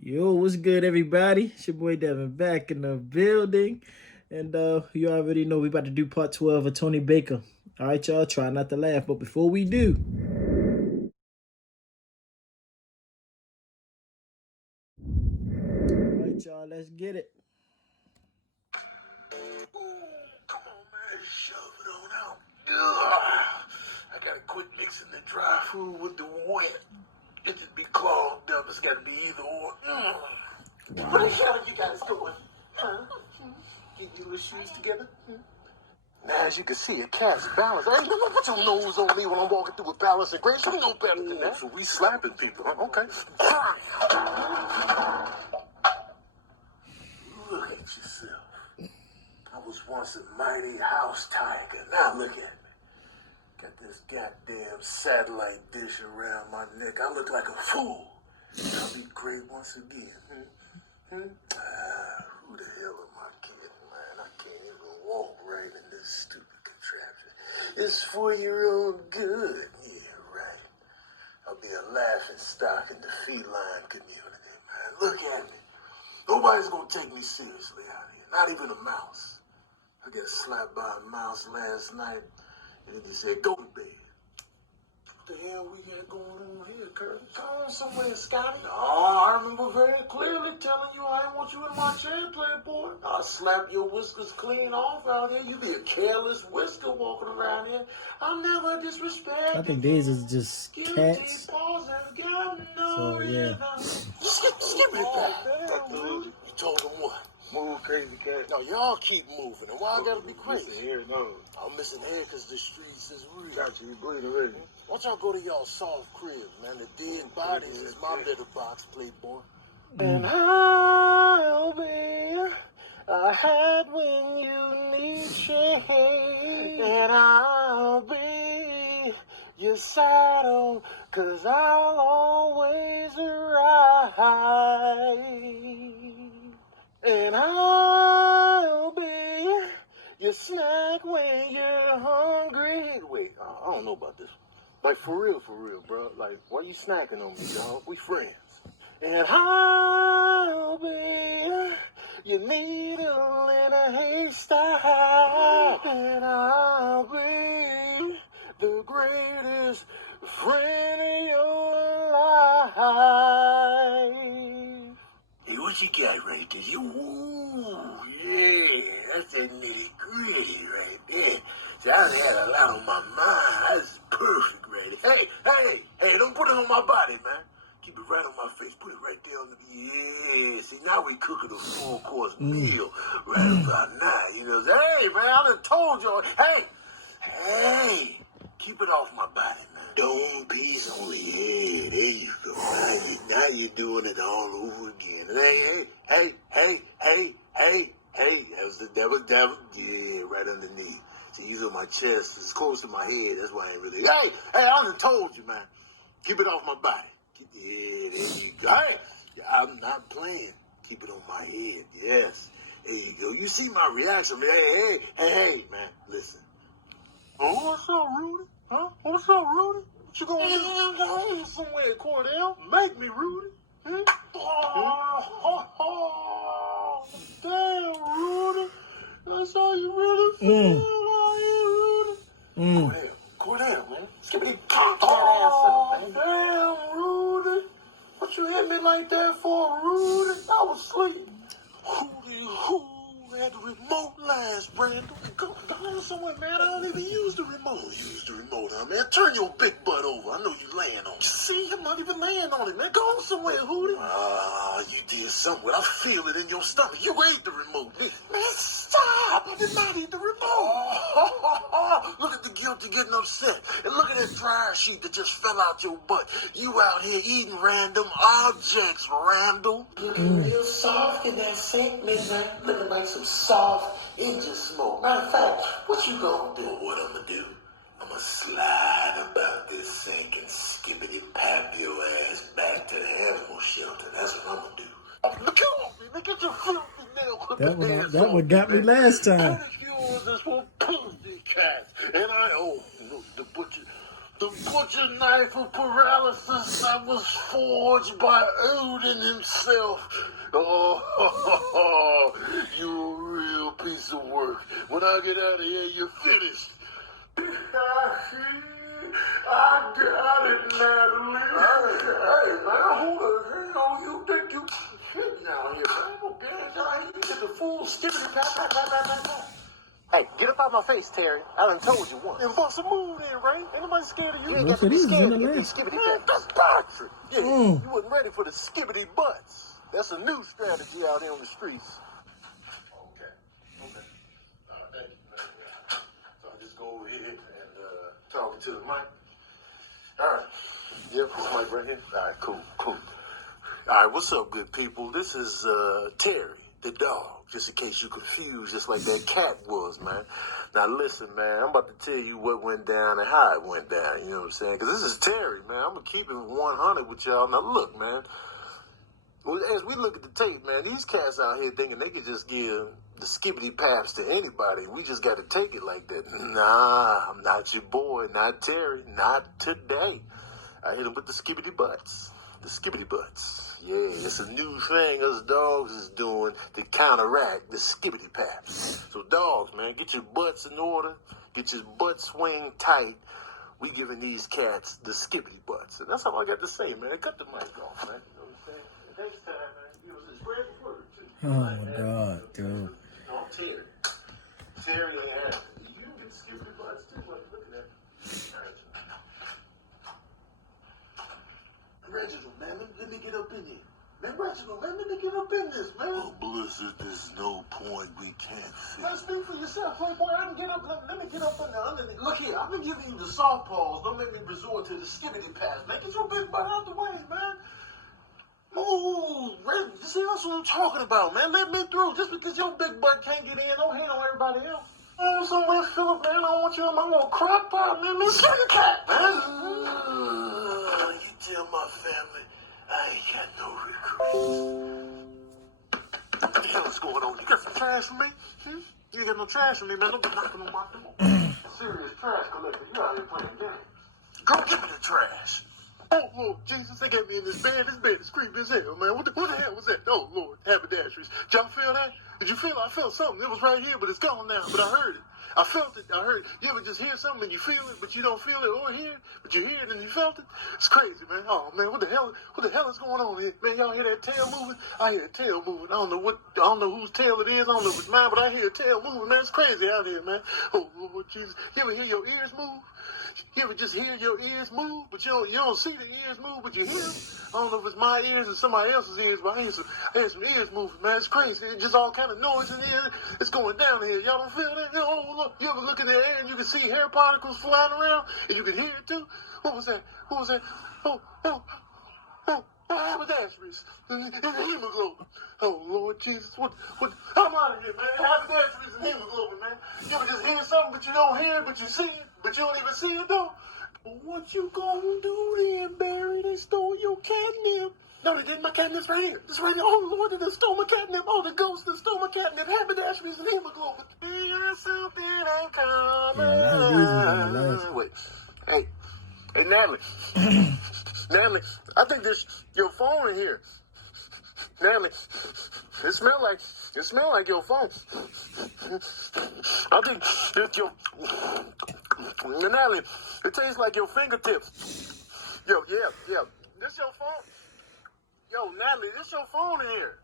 Yo, what's good, everybody? It's your boy Devin back in the building. And you already know we about to do part 12 of Tony Baker. All right, y'all, try not to laugh. But before we do, all right, y'all, let's get it. Come on, man, shove it on out. Ugh. I gotta quit mixing the dry food with the wet. It just be clogged up. It's gotta be either or. What the hell are you guys doing? Huh? Get your little shoes together? Now, as you can see, it casts balance. Hey, don't put your nose on me when I'm walking through with balance and grace. You know better than that. So we slapping people, huh? Okay. Look at yourself. I was once a mighty house tiger. Now look at me. Got this goddamn satellite dish around my neck. I look like a fool. I'll be great once again. Who the hell am I kidding, man? I can't even walk right in this stupid contraption. It's for your own good. Yeah, right. I'll be a laughing stock in the feline community, man. Look at me. Nobody's gonna take me seriously out here. Not even a mouse. I got slapped by a mouse last night, and it just said, go to bed. What the hell we got going on here, Curtis? Come on somewhere, Scotty. No, I remember very clearly telling you I didn't want you in my chair, playboy. I'll slap your whiskers clean off out here. You be a careless whisker walking around here. I'll never disrespect I think these is just cats. So, yeah. Skip it back. You told them what? Move, crazy cat. No, y'all keep moving. And why I gotta be crazy? Missing here, no. I'm missing here because the streets is real. Got you bleeding already. Why don't y'all go to y'all soft crib, man? The dead bodies is my litter box, playboy. And I'll be a hat when you need shade. And I'll be your saddle, 'cause I'll always ride. And I'll be your snack when you're hungry. Wait, I don't know about this. Like, for real, bro. Like, why you snacking on me, dog? We friends. And I'll be your needle in a haystack. And I'll be the greatest friend in your life. Hey, what you got right there? Ooh, yeah, that's that nitty gritty right there. See, I done had a lot on my mind. That's perfect right there. Hey, don't put it on my body, man. Keep it right on my face. Put it right there on the... Yeah, see, now we cooking a full-course meal right about now. You know, hey, man, I done told y'all. Hey, keep it off my body, man. Dome piece on the head. There you go. Now you're doing it all over again. Hey. That was, yeah, right underneath. See, he's on my chest. It's close to my head. That's why I ain't really... Hey, I done told you, man. Keep it off my body. Yeah, there you go. Hey, I'm not playing. Keep it on my head. Yes. There you go. You see my reaction. Hey, man. Listen. Oh, what's up, Rudy? Huh? What's up, Rudy? What you gonna do? I'm going somewhere, Cordell. Make me, Rudy. Oh, damn, Rudy. That's all you really feel out here, Rudy. Cordell, man. Skip it. Damn, Rudy. What you hit me like that for, Rudy? I was asleep. Who had the remote last, Brandon? Go on somewhere, man. I don't even use the remote. Use the remote, huh, man? Turn your big butt over. I know you laying on it. See, I'm not even laying on it, man. Go on somewhere, Hootie. You did something. I feel it in your stomach. You ate the remote. Man, stop. I did not eat the remote. Look at the guilty getting upset. And look at that dryer sheet that just fell out your butt. You out here eating random objects, Randall. Looking real soft in that sink, midnight. Looking like some soft engine smoke. Matter of fact, what you gonna do? What I'm gonna do? I'm gonna slide about this sink and skippity pap your ass back to the animal shelter. That's what I'm gonna do. Look at me. Look at your filthy nail. That one got me last time. Pedicures is for pussy cats. And the butcher. The butcher knife of paralysis that was forged by Odin himself. Oh, you're a real piece of work. When I get out of here, you're finished. I got it, Natalie. Hey, man, who the hell you think you sitting out here, man? Okay, you get the full skippity pat. Hey, get up out my face, Terry. I done told you once. And bust a move then, Ray. Ain't nobody scared of you. You ain't got to be scared to get them skibbity butts. That's doctrine. Yeah, you wasn't ready for the skibbity butts. That's a new strategy out here on the streets. Okay. Thank you, man. So I just go over here and talking to the mic. All right. Yep, this mic right here. All right, cool. All right, what's up, good people? This is Terry, the dog. Just in case you confused, just like that cat was, man. Now listen, man, I'm about to tell you what went down and how it went down, you know what I'm saying? Because this is Terry, man. I'm going to keep it 100 with y'all. Now look, man, as we look at the tape, man, these cats out here thinking they could just give the skibbity paps to anybody. We just got to take it like that. Nah, I'm not your boy, not Terry, not today. I hit him with the skibbity butts. The skibbity butts. Yeah, it's a new thing us dogs is doing to counteract the skibbity paps. So dogs, man, get your butts in order. Get your butt swing tight. We giving these cats the skibbity butts. And that's all I got to say, man. Cut the mic off, man. You know what I'm saying? And next time, man, you know, spread the word, too. Oh, my God, dude. No, I'm Terry. Terry ain't having it. You get the skibbity butts, too, like looking at me. Reginald, man, let me get up in here. Man, Reginald, man, let me get up in this, man. Oh, Blizzard, there's no point we can't fix. Man, speak for yourself, Playboy. I can get up. Let me get up in there. Look here, I've been giving you the softballs. Don't make me resort to the skibbity pass. Man, get your big butt out the way, man. Ooh, Reginald, see, that's what I'm talking about, man. Let me through. Just because your big butt can't get in, don't hate on everybody else. Oh, somewhere, Philip, man. I don't want you in my little crock pot, man. Let's get the cat, man. You tell my family I ain't got no regrets. What the hell is going on? You got some trash for me? You ain't got no trash for me, man. Don't be knocking on my door. Serious trash collector. You out here playing games. Go give me the trash. Oh, Lord Jesus, they got me in this bed. This bed is creepy as hell, man. What the hell was that? Oh, Lord, haberdasheries. Did y'all feel that? Did you feel it? I felt something. It was right here, but it's gone now. But I heard it. I felt it. I heard it. You ever just hear something and you feel it, but you don't feel it, or hear it, but you hear it and you felt it? It's crazy, man. Oh, man, what the hell is going on here? Man, y'all hear that tail moving? I hear a tail moving. I don't know whose tail it is. I don't know if it's mine, but I hear a tail moving, man. It's crazy out here, man. Oh, Lord Jesus. You ever hear your ears move? You ever just hear your ears move, but you don't see the ears move, but you hear them? I don't know if it's my ears or somebody else's ears, but I hear some ears moving, man. It's crazy. It's just all kind of noise in here. It's going down here. Y'all don't feel that? Oh, look. You ever look in the air and you can see hair particles flying around, and you can hear it too? What was that? Oh, haberdasheries. Hemoglobin. Oh, Lord Jesus. What? I'm out of here, man. Haberdasheries and hemoglobin, man. You ever just hear something, but you don't hear it, but you see it, but you don't even see it, though? What you gonna do then, Barry? They stole your catnip. No, they didn't. My catnip's right here. It's right here. Oh, Lord, they stole my catnip. Oh, the ghost that stole my catnip. Haberdasheries and hemoglobin. There's something in common. Yeah, that was easy on the last. Wait. Hey, Natalie. Natalie, I think there's your phone in here. Natalie, it smell like your phone. I think it's your Natalie, it tastes like your fingertips. Yo, yeah. This your phone? Yo, Natalie, this your phone in here.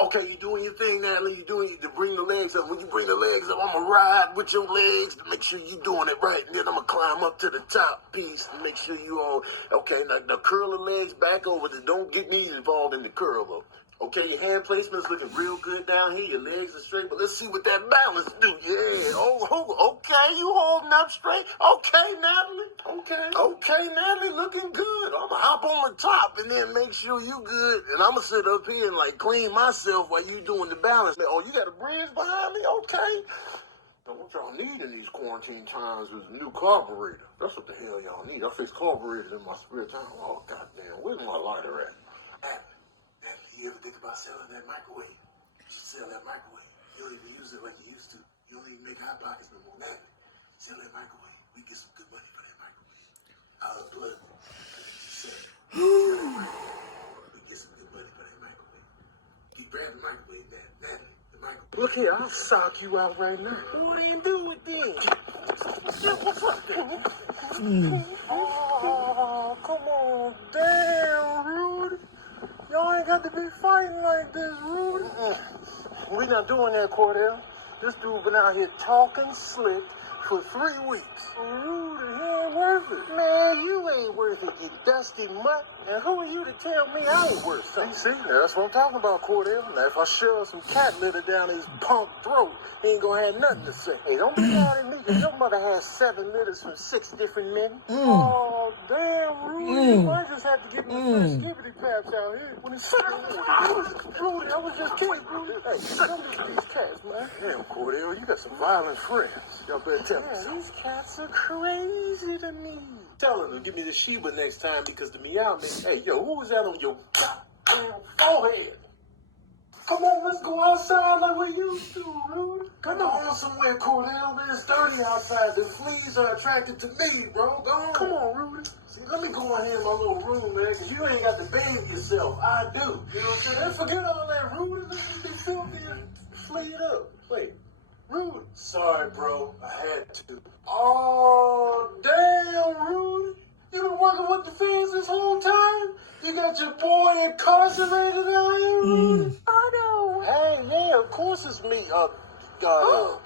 Okay, you doing your thing, Natalie. You to bring the legs up. When you bring the legs up, I'm going to ride with your legs to make sure you doing it right. And then I'm going to climb up to the top piece to make sure you all... Okay, now curl the legs back over. Don't get me involved in the curl, though. Okay, your hand placement is looking real good down here. Your legs are straight, but let's see what that balance do. Yeah. Oh, okay, you holding up straight. Okay, Natalie. Okay, Natalie, looking good. I'm going to hop on the top and then make sure you good. And I'm going to sit up here and, clean myself while you doing the balance. Oh, you got a bridge behind me? Okay. Now, what y'all need in these quarantine times is a new carburetor. That's what the hell y'all need. I fix carburetors in my spare time. Oh, goddamn. Where's my lighter at? You ever think about selling that microwave? You should sell that microwave. You don't even use it like you used to. You don't even make hot pockets no more. Sell that microwave. We get some good money for that microwave. How's blood? Get some good money for that microwave. Grab the microwave, man. The microwave. Look here, I'll sock you out right now. What do you do with this? What's up there? Oh, come on. Damn, Rudy. Y'all ain't got to be fighting like this, Rudy. We not doing that, Cordell. This dude been out here talking slick for 3 weeks. Rudy, he ain't worth it. Man, you ain't worth it, you dusty mutt. And who are you to tell me I ain't worth something? See, now that's what I'm talking about, Cordell. Now, if I shove some cat litter down his punk throat, he ain't gonna have nothing to say. Hey, don't be mad at me, because your mother has 7 litters from 6 different men. Oh, damn, Rudy. You might just have to give me the first skibbity paps out here. When it's Rudy, I was just kidding, Rudy. Hey, come with these cats, man. Damn, Cordell, you got some violent friends. Y'all better tell me something. These cats are crazy to me. Tell them to give me the Sheba next time, because the meow man. Hey, yo, who was that on your goddamn forehead? Come on, let's go outside like we used to, Rudy. Come on somewhere, Cordell, man. It's dirty outside. The fleas are attracted to me, bro. Go on. Come on, Rudy. See, let me go in here in my little room, man, because you ain't got to bathe yourself. I do. You know what I'm saying? Forget all that, Rudy. Let's just be filthy and flea it up. Wait. Rudy. Sorry, bro. I had to. Oh, damn, Rudy. You been working with the feds this whole time? You got your boy incarcerated out here, Rudy? Otto. Hey, yeah, of course it's me, Gatto.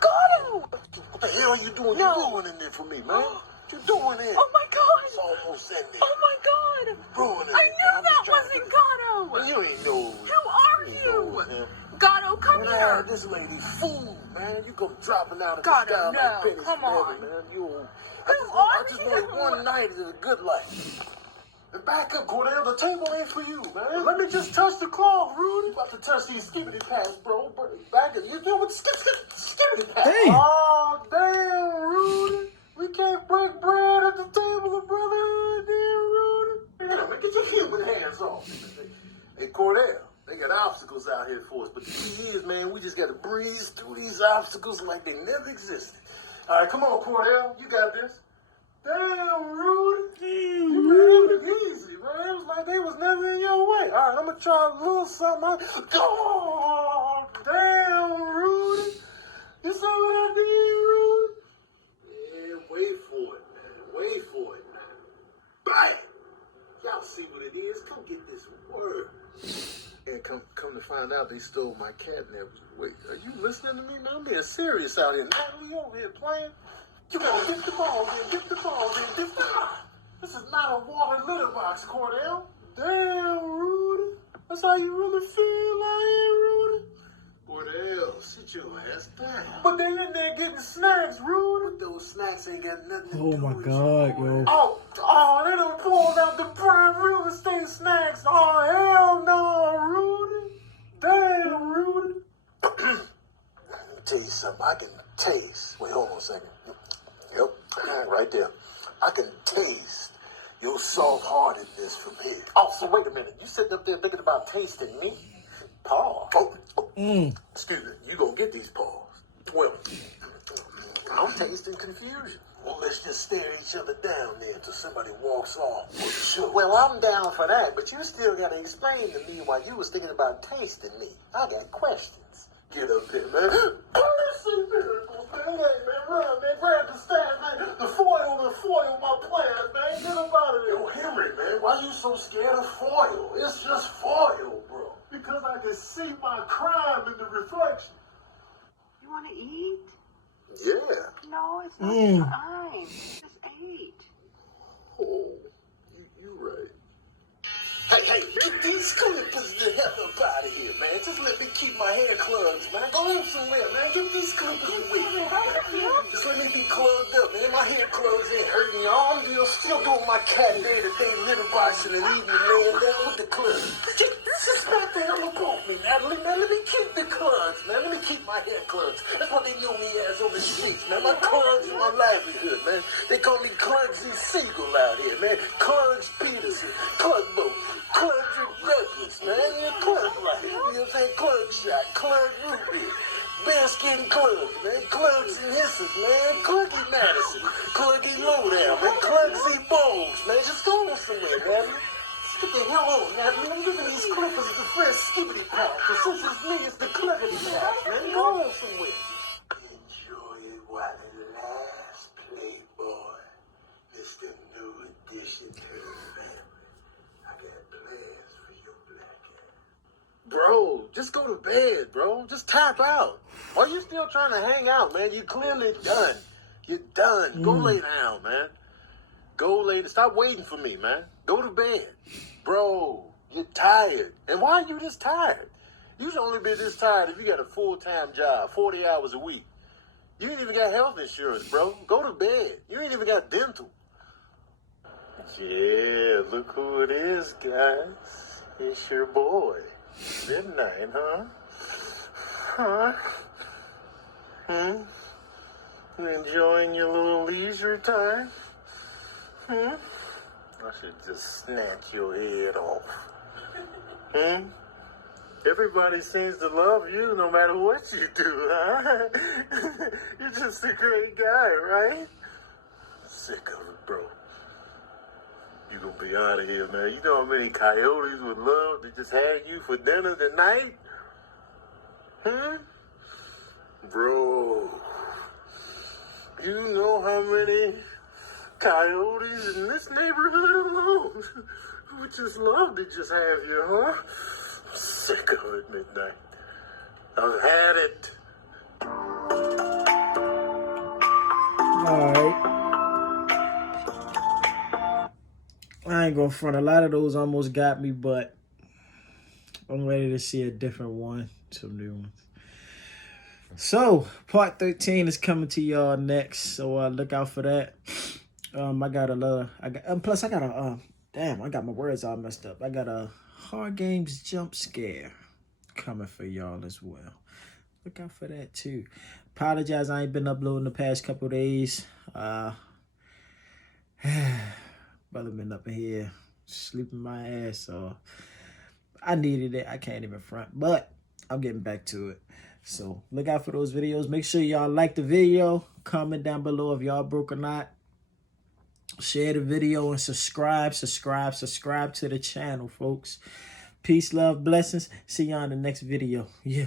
Gatto! What the hell are you doing? No. You ruining it for me, man. What you doing it? Oh, my God. It's almost in there. Oh, my God. Ruining I it. knew that wasn't Gatto. Well, you ain't know. Who are you? Gatto, come here. This lady fool, man. You come dropping out of the Gatto, sky no, like pennies come from on. heaven, man. Who I are just you? wanted one night of the good life. And back up, Cordell. The table ain't for you, man. Let me just touch the cloth, Rudy. About to touch these skibbity pads, bro. Back up. You doing skibbity pads? Damn. Oh, damn, Rudy. We can't break bread at the table of brotherhood, damn, Rudy. Damn, man, get your human hands off. Hey, Cordell. They got obstacles out here for us, but the key is, man, we just got to breeze through these obstacles like they never existed. All right, come on, Cordell. You got this. Damn, Rudy. You made it easy, man. It was like they was never in your way. All right, I'm going to try a little something. Oh, damn, Rudy. You saw what I did, Rudy? Yeah, wait for it, man. Wait for it, man. Bam! Y'all see what it is. Come get this word. And come to find out they stole my catnip. Wait, are you listening to me, man? I'm being serious out here. Natalie over here playing. Come on, get the ball in, get the ball in, get the ball. This is not a water litter box, Cordell. Damn, Rudy. That's how you really feel out here, Rudy? Cordell, sit your ass down. But they in there getting snacks, Rudy. But those snacks ain't got nothing to do Oh my with God, you, yo. Oh, they done pulled out the prime real estate snacks. Oh, hell no, Rudy. Damn, Rudy. Let me tell you something. I can taste. Wait, hold on a second. Yep, right there. I can taste your soft-heartedness from here. Oh, so wait a minute. You sitting up there thinking about tasting me? Paul. Excuse me. You gonna get these paws. Well, I'm tasting confusion. Well, let's just stare each other down there until somebody walks off. Sure. Well, I'm down for that, but you still gotta explain to me why you was thinking about tasting me. I got questions. Get up here, man. Listen, miracles, man. Hey, man, run, man. Grab the staff, man. The foil my plans, man. Get up out of there. Yo, Henry, man, why you so scared of foil? It's just foil, bro. Because I can see my crime in the reflection. You want to eat? Yeah. No, it's not time. Just ate. Oh, you right. Hey, get these clippers the hell up out of here, man. Just let me keep my hair clubs, man. Go in somewhere, man. Get these clippers away from me, man. Just let me be clubbed up, man. My hair clubs ain't hurting your arm. You're still doing my cat day-to-day litter boxing and eating and laying down with the clubs. Just back the hell up off me, Natalie, man. Let me keep the clubs, man. Let me keep my hair clubs. That's what they know me as on the streets, man. My clubs is my livelihood, man. They call me Clugsy Siegel out here, man. Clugs Peterson, Clug Boat. Clug Douglas, man. You're Clug right. You know what I'm saying? Clug Shot, Clug Ruby. Best getting clubs, man. Clubs and hisses, man. Clucky Madison. Clucky Lowdown, man. Clugsy Bowls, man. Just go on somewhere, man. Get the hell on, man. I'm giving these clippers the fresh skibbity pop. So since it's me, it's the clubbity pop, man. Go on somewhere. Enjoy it while it lasts, playboy. It's the new edition to the family. I got plans for your black ass. Bro, just go to bed, bro. Just tap out. Why you still trying to hang out, man? You clearly done. You're done. Go lay down, man. Go lay. Stop waiting for me, man. Go to bed. Bro, you're tired. And why are you this tired? You should only be this tired if you got a full-time job, 40 hours a week. You ain't even got health insurance, bro. Go to bed. You ain't even got dental. Yeah, look who it is, guys. It's your boy. Midnight, huh? Huh? You enjoying your little leisure time? I should just snatch your head off. Everybody seems to love you no matter what you do, huh? You're just a great guy, right? Sick of it, bro. You gonna be out of here, man. You know how many coyotes would love to just have you for dinner tonight? Bro, you know how many coyotes in this neighborhood alone would just love to just have you, huh? I'm sick of it, Midnight. I've had it. Alright. I ain't gonna front. A lot of those almost got me, but I'm ready to see a different one. Some new ones. So, part 13 is coming to y'all next. So, look out for that. I got my words all messed up. I got a Hard Games jump scare coming for y'all as well. Look out for that too. Apologize, I ain't been uploading the past couple days. Brother been up in here sleeping my ass off. I needed it. I can't even front, but I'm getting back to it. So look out for those videos. Make sure y'all like the video. Comment down below if y'all broke or not. Share the video and subscribe to the channel, folks. Peace, love, blessings. See y'all in the next video. Yeah.